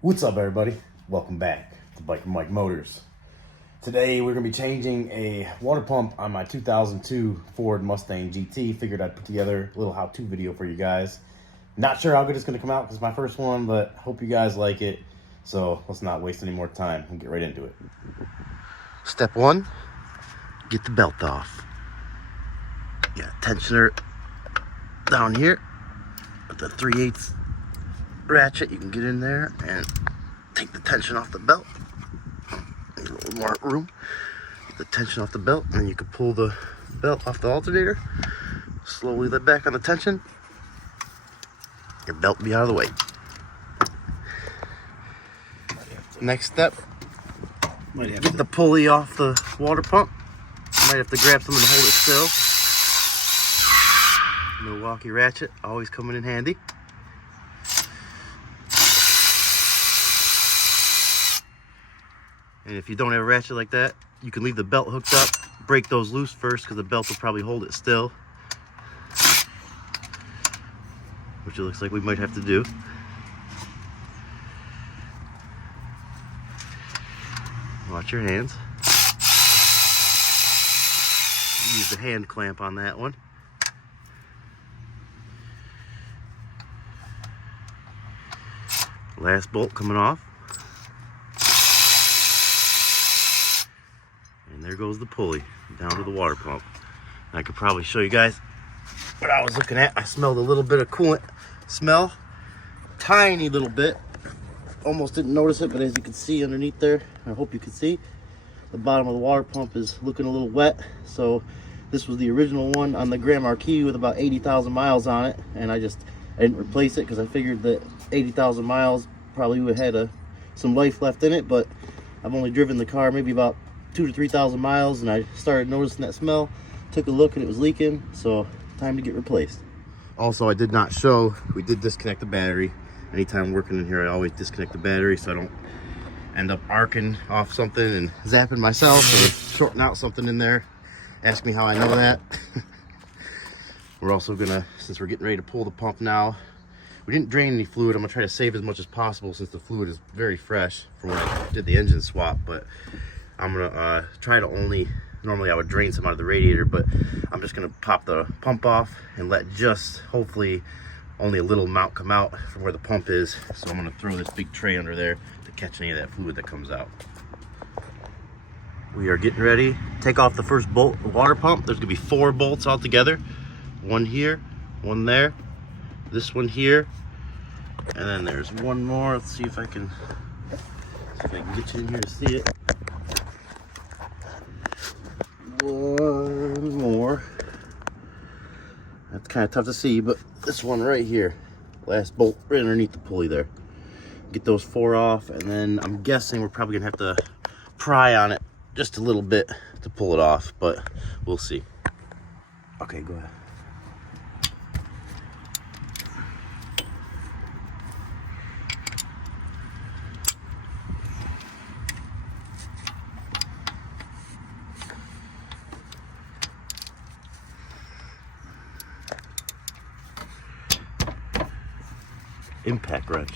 What's up, everybody? Welcome back to Biker Mike Motors. Today we're going to be changing a water pump on my 2002 Ford Mustang GT. Figured I'd put together a little how-to video for you guys. Not sure how good it's going to come out because it's my first one, but hope you guys like it. So let's not waste any more time and get right into it. Step one, get the belt off. You got a tensioner down here with the 3/8 ratchet. You can get in there and take the tension off the belt. Need a little more room. Get the tension off the belt, and then you can pull the belt off the alternator. Slowly let back on the tension. Your belt will be out of the way. Next step, get the pulley off the water pump. Might have to grab something to hold it still. Milwaukee ratchet, always coming in handy. And if you don't have a ratchet like that, you can leave the belt hooked up, break those loose first because the belt will probably hold it still. Which it looks like we might have to do. Watch your hands. Use the hand clamp on that one. Last bolt coming off. And there goes the pulley down to the water pump. I could probably show you guys what I was looking at. I smelled a little bit of coolant smell. Tiny little bit. Almost didn't notice it, but as you can see underneath there, I hope you can see, the bottom of the water pump is looking a little wet. So this was the original one on the Grand Marquis with about 80,000 miles on it, and I didn't replace it because I figured that 80,000 miles probably would have had some life left in it, but I've only driven the car maybe about 2,000 to 3,000 miles, and I started noticing that smell. Took a look and it was leaking, so time to get replaced. Also, I did not show, we did disconnect the battery. Anytime working in here, I always disconnect the battery so I don't end up arcing off something and zapping myself or shorting out something in there. Ask me how I know that. We're also gonna, since we're getting ready to pull the pump now, we didn't drain any fluid. I'm gonna try to save as much as possible since the fluid is very fresh from when I did the engine swap, but I'm gonna try to only, normally I would drain some out of the radiator, but I'm just gonna pop the pump off and let just hopefully only a little amount come out from where the pump is. So I'm gonna throw this big tray under there to catch any of that fluid that comes out. We are getting ready. Take off the first bolt of the water pump. There's gonna be 4 bolts all together. One here, one there, this one here, and then there's one more. Let's see if I can get you in here to see it. One more. That's kind of tough to see, but this one right here, last bolt right underneath the pulley there. Get those 4 off, and then I'm guessing we're probably gonna have to pry on it just a little bit to pull it off, but we'll see. Okay, go ahead. Impact wrench.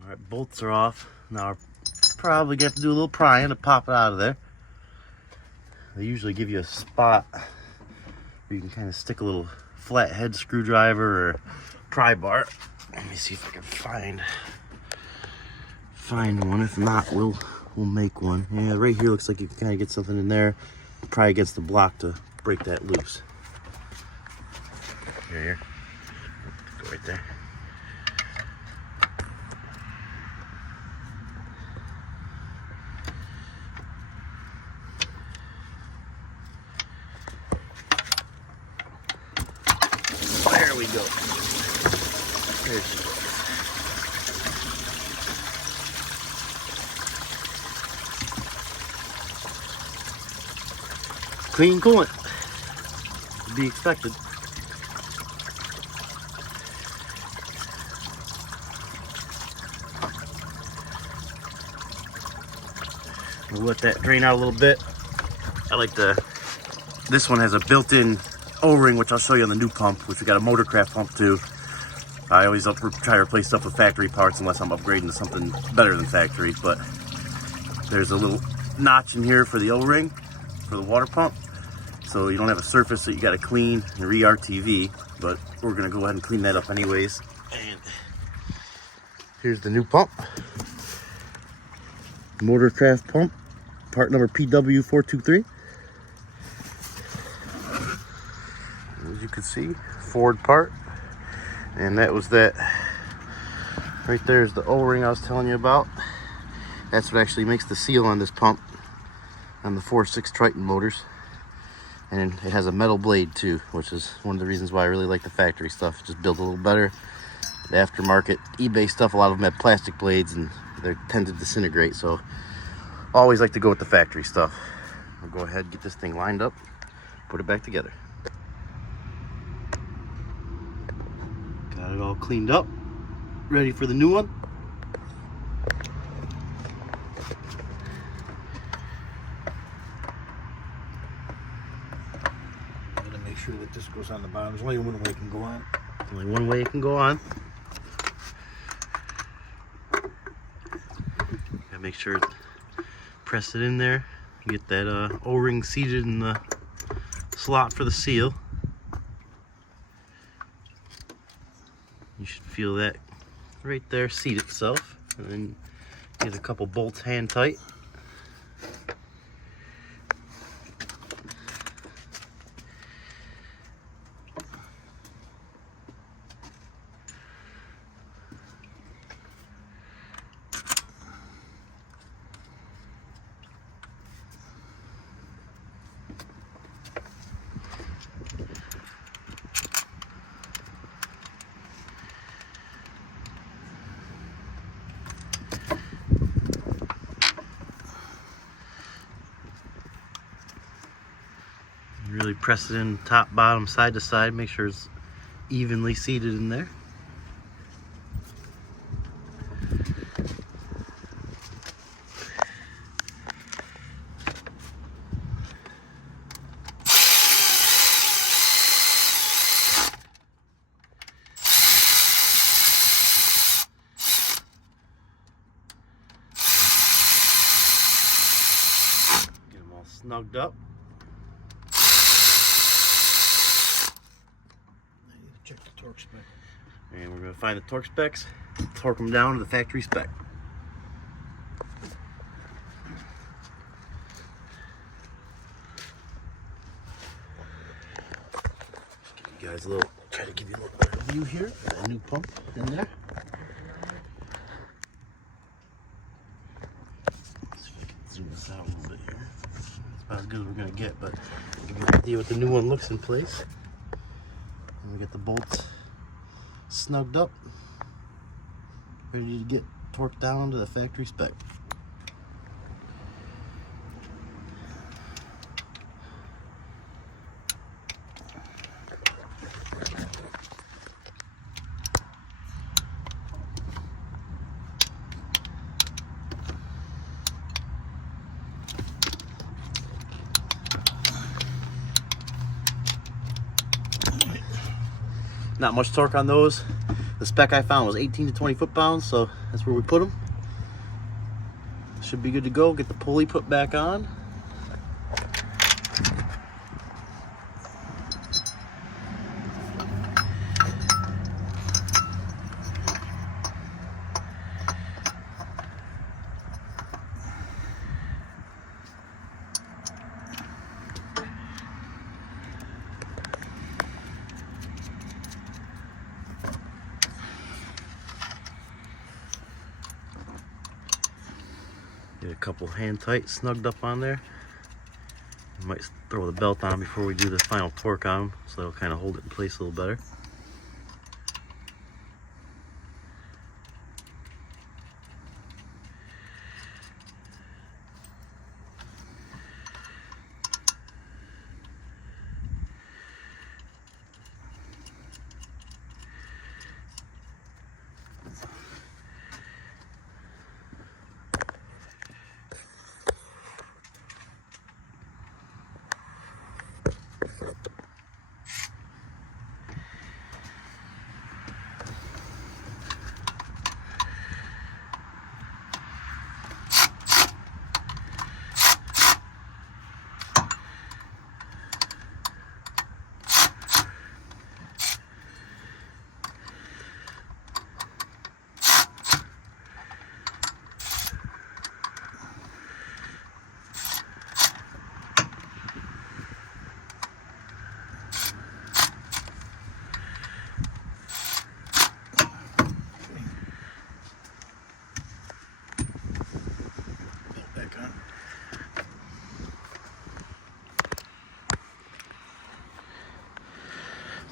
All right, bolts are off. Now we're probably gonna have to do a little prying to pop it out of there. They usually give you a spot where you can kind of stick a little flathead screwdriver or pry bar. Let me see if I can find one. If not, we'll make one. Yeah, right here looks like you can kind of get something in there. Pry against the block to break that loose. Here. Go right there. There we go. There she goes. Clean coolant. To be expected. We'll let that drain out a little bit. I like this one has a built-in O-ring, which I'll show you on the new pump, which we got a Motorcraft pump too. I always try to replace stuff with factory parts unless I'm upgrading to something better than factory, but there's a little notch in here for the O-ring for the water pump. So you don't have a surface that you got to clean and re-RTV, but we're going to go ahead and clean that up anyways. And here's the new pump. Motorcraft pump, part number PW423. As you can see, Ford part. And that was that. Right there is the O-ring I was telling you about. That's what actually makes the seal on this pump on the 4.6 Triton motors. And it has a metal blade too, which is one of the reasons why I really like the factory stuff. Just built a little better. The aftermarket eBay stuff, a lot of them have plastic blades and they tend to disintegrate, so I always like to go with the factory stuff. I'll go ahead and get this thing lined up, put it back together. Got it all cleaned up, ready for the new one. I'm gonna make sure that this goes on the bottom. There's only one way it can go on. Only one way it can go on. Gotta make sure press it in there. You get that O-ring seated in the slot for the seal. You should feel that right there seat itself, and then get a couple bolts hand tight. Really press it in top, bottom, side to side, make sure it's evenly seated in there. Get them all snugged up. Check the torque spec. And we're going to find the torque specs, torque them down to the factory spec. Just give you guys a little, try to give you a little better view here. Got a new pump in there. Let's see if I can zoom this out a little bit here. It's about as good as we're going to get, but I'll give you an idea what the new one looks in place. And we got the bolts snugged up, ready to get torqued down to the factory spec. Not much torque on those. The spec I found was 18 to 20 foot-pounds, so that's where we put them. Should be good to go. Get the pulley put back on. couple hand tight snugged up on there. Might throw the belt on before we do the final torque on them, so that'll kind of hold it in place a little better.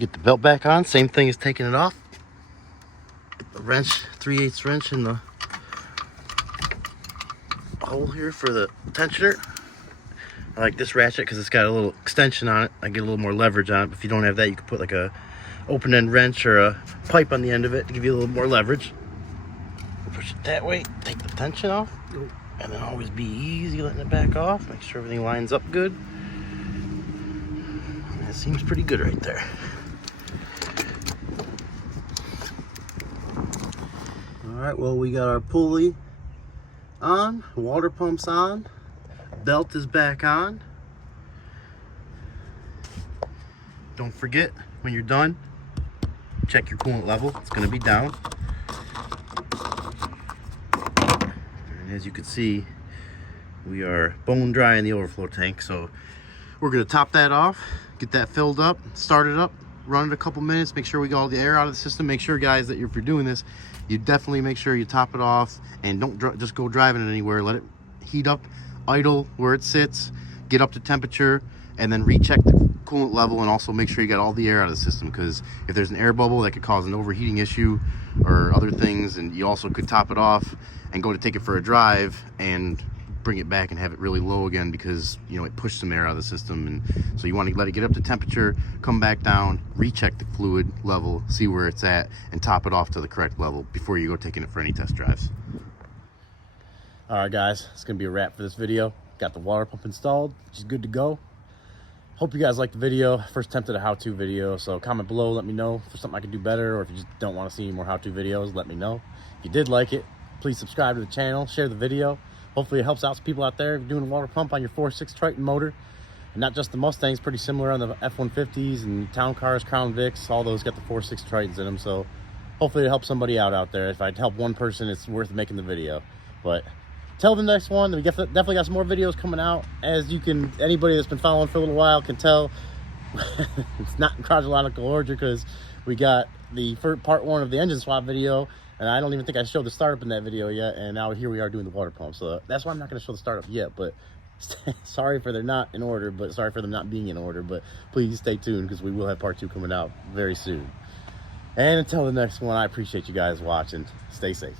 Get the belt back on, same thing as taking it off. Get the wrench, 3/8 wrench in the hole here for the tensioner. I like this ratchet because it's got a little extension on it. I get a little more leverage on it. If you don't have that, you can put like a open end wrench or a pipe on the end of it to give you a little more leverage. Push it that way, take the tension off, and then always be easy letting it back off. Make sure everything lines up good. That seems pretty good right there. Alright, well, we got our pulley on, water pump's on, belt is back on. Don't forget, when you're done, check your coolant level. It's going to be down. And as you can see, we are bone dry in the overflow tank, so we're going to top that off, get that filled up, start it up, run it a couple minutes, make sure we got all the air out of the system. Make sure, guys, that if you're doing this, you definitely make sure you top it off and don't just go driving it anywhere. Let it heat up, idle where it sits, get up to temperature, and then recheck the coolant level, and also make sure you got all the air out of the system, because if there's an air bubble, that could cause an overheating issue or other things. And you also could top it off and go to take it for a drive and bring it back and have it really low again, because you know it pushed some air out of the system. And so you want to let it get up to temperature, come back down, recheck the fluid level, see where it's at, and top it off to the correct level before you go taking it for any test drives. All right, guys, it's gonna be a wrap for this video. Got the water pump installed, which is good to go. Hope you guys liked the video. First attempt at a how-to video, so comment below, let me know if there's something I can do better, or if you just don't want to see any more how-to videos, let me know. If you did like it, please subscribe to the channel, share the video. Hopefully it helps out some people out there doing a water pump on your 4.6 Triton motor. And not just the Mustangs, pretty similar on the F-150s and town cars, Crown Vics, all those got the 4.6 Tritons in them. So hopefully it helps somebody out there. If I help one person, it's worth making the video. But till the next one, we definitely got some more videos coming out. As you can, anybody that's been following for a little while can tell, it's not in chronological order, because we got the first part 1 of the engine swap video, and I don't even think I showed the startup in that video yet, and now here we are doing the water pump. So that's why I'm not going to show the startup yet, but sorry for they're not in order, but sorry for them not being in order. But please stay tuned, because we will have part 2 coming out very soon. And until the next one, I appreciate you guys watching. Stay safe.